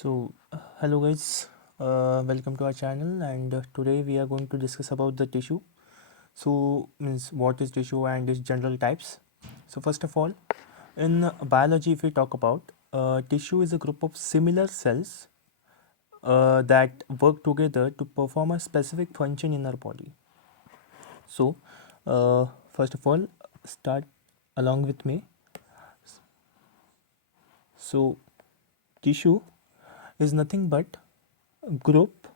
Hello guys, welcome to our channel, and today we are going to discuss about the tissue. Means what is tissue and its general types. So first of all, in biology, if we talk about tissue is a group of similar cells that work together to perform a specific function in our body. So first of all, start along with me. So tissue is nothing but a group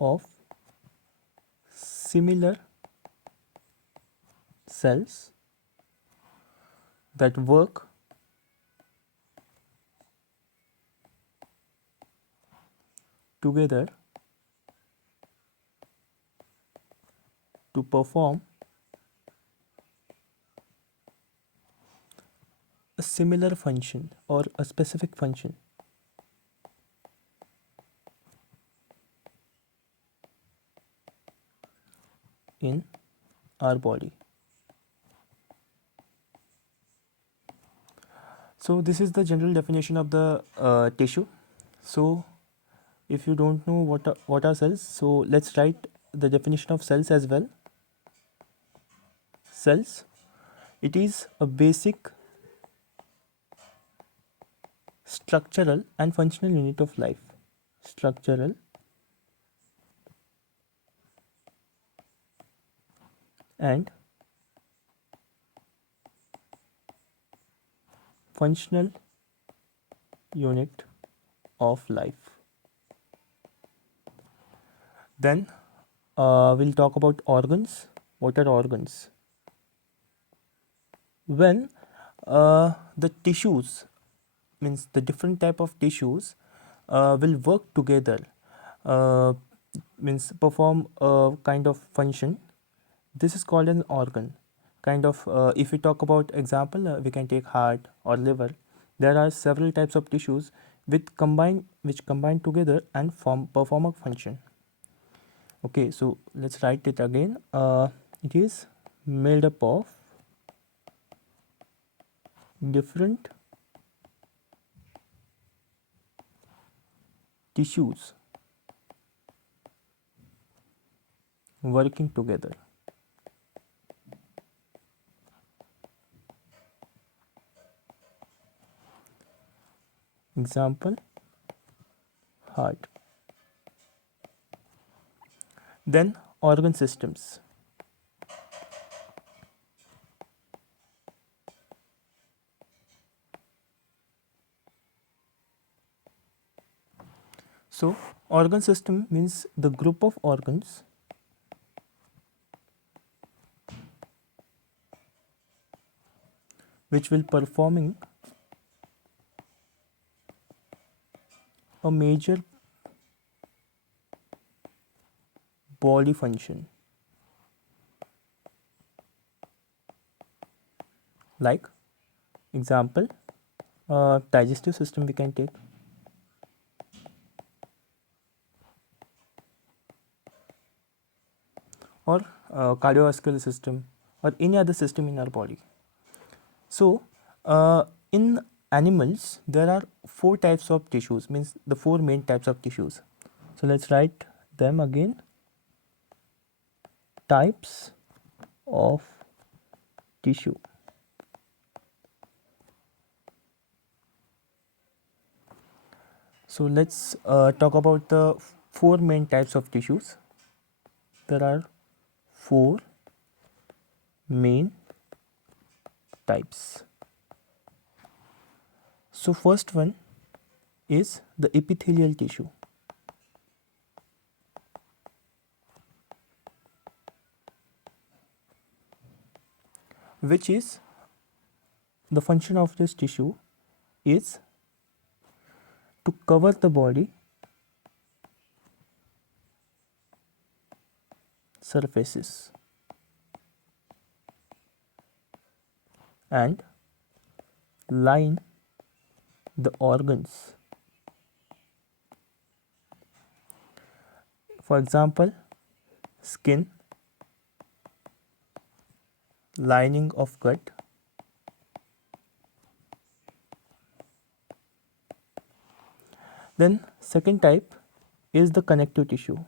of similar cells that work together to perform a similar function or a specific function in our body. So this is the general definition of the tissue. So if you don't know what are cells, so let's write the definition of cells as well. Cells, it is a basic structural and functional unit of life. Structural and functional unit of life. Then we'll talk about organs. What are organs? When the tissues, means the different type of tissues will work together, uh, means perform a kind of function, this is called an organ. Kind of if we talk about example, we can take heart or liver. There are several types of tissues which combine together and perform a function. Okay, so let's write it again. It is made up of different tissues working together. Example, heart. Then organ systems. So organ system means the group of organs which will performing a major body function, like example, digestive system we can take, or cardiovascular system, or any other system in our body. So in animals there are four types of tissues, means the four main types of tissues. So let's write them again. Types of tissue. So let's talk about the four main types of tissues. There are four main types. So first one is the epithelial tissue. Which is, the function of this tissue is to cover the body surfaces and line the organs. For example, skin, lining of gut, Then second type is the connective tissue.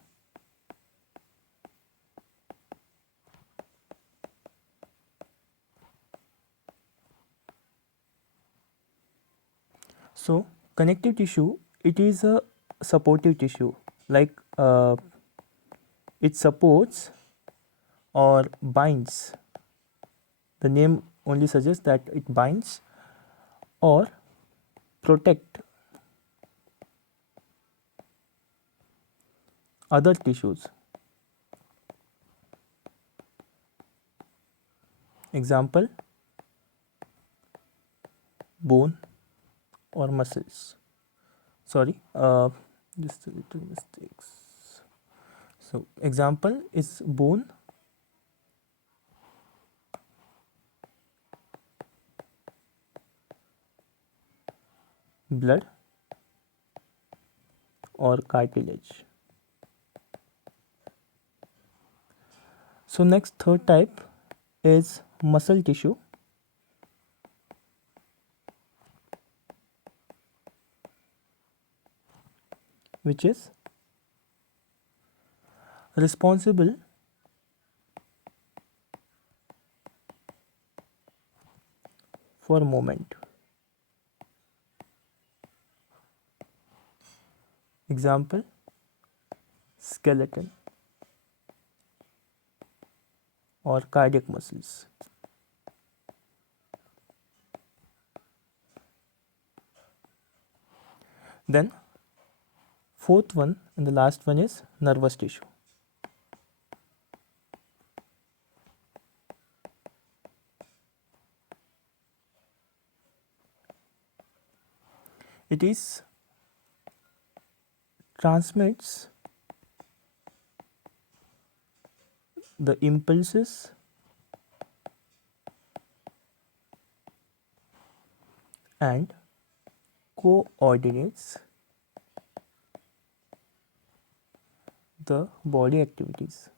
So connective tissue, it is a supportive tissue, like it supports or binds. The name only suggests that it binds or protect other tissues. Example, bone or muscles. Sorry, just a little mistakes. So example is bone, blood or cartilage. So next third type is muscle tissue, which is responsible for movement. Example, skeleton or cardiac muscles. Then fourth one and the last one is nervous tissue. It is transmits the impulses and coordinates the body activities.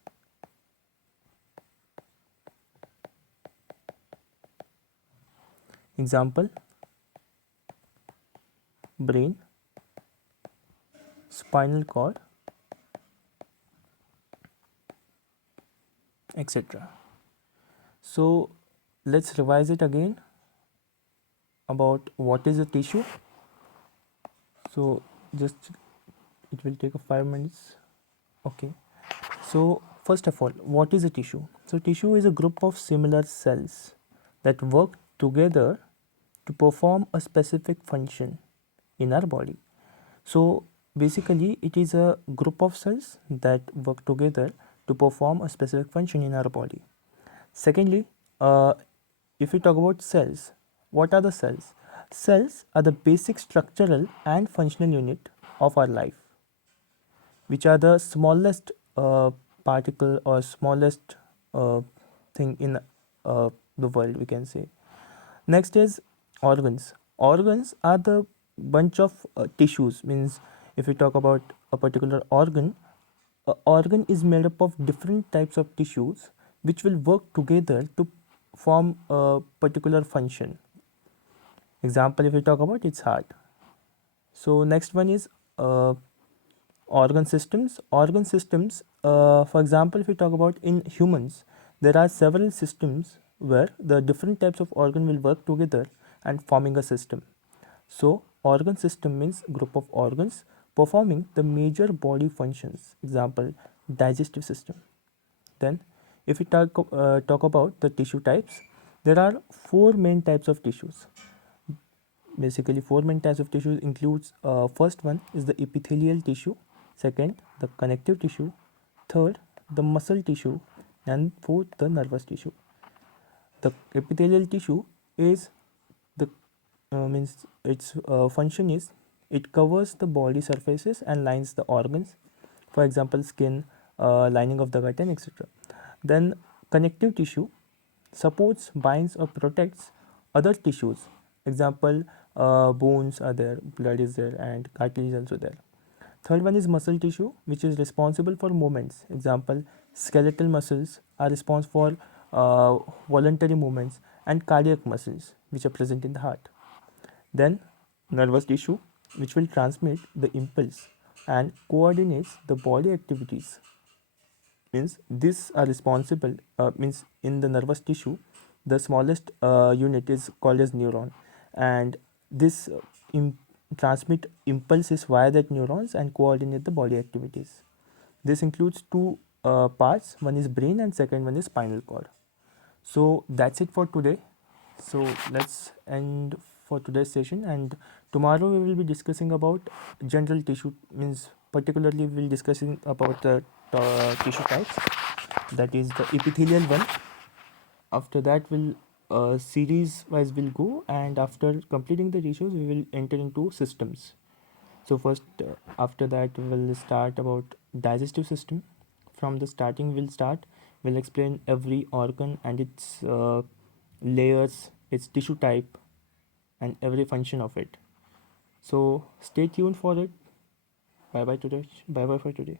Example, brain, spinal cord, etc. So let's revise it again about what is a tissue. So just it will take a 5 minutes. Okay. So first of all, what is a tissue? So tissue is a group of similar cells that work together to perform a specific function in our body. So basically it is a group of cells that work together to perform a specific function in our body. Secondly, if we talk about cells, what are the cells? Cells are the basic structural and functional unit of our life, which are the smallest particle or smallest thing in the world, we can say. Next is organs. Organs are the bunch of tissues. Means if we talk about a particular organ, a organ is made up of different types of tissues which will work together to form a particular function. Example, if we talk about its heart. So next one is organ systems. Organ systems, for example, if we talk about in humans, there are several systems where the different types of organ will work together and forming a system. So organ system means group of organs performing the major body functions. Example, digestive system. Then if we talk about the tissue types, there are four main types of tissues. Basically four main types of tissues includes first one is the epithelial tissue, second the connective tissue, third the muscle tissue, and fourth the nervous tissue. The epithelial tissue is the means its function is it covers the body surfaces and lines the organs, for example skin, lining of the gut, and etc. Then connective tissue supports, binds or protects other tissues. Example, bones are there, blood is there, and cartilage is also there. Third one is muscle tissue, which is responsible for movements. Example, skeletal muscles are responsible for voluntary movements, and cardiac muscles, which are present in the heart. Then nervous tissue, which will transmit the impulse and coordinates the body activities. Means these are responsible, means in the nervous tissue the smallest unit is called as neuron, and this transmit impulses via that neurons and coordinate the body activities. This includes two parts, one is brain and second one is spinal cord. So that's it for today. So let's end for today's session, and tomorrow we will be discussing about general tissue, means particularly we will discussing about the tissue types, that is the epithelial one. After that will series wise will go, and after completing the tissues we will enter into systems. So first, after that we'll start about digestive system. From the starting we'll explain every organ and its layers, its tissue type, and every function of it. So stay tuned for it. Bye bye for today.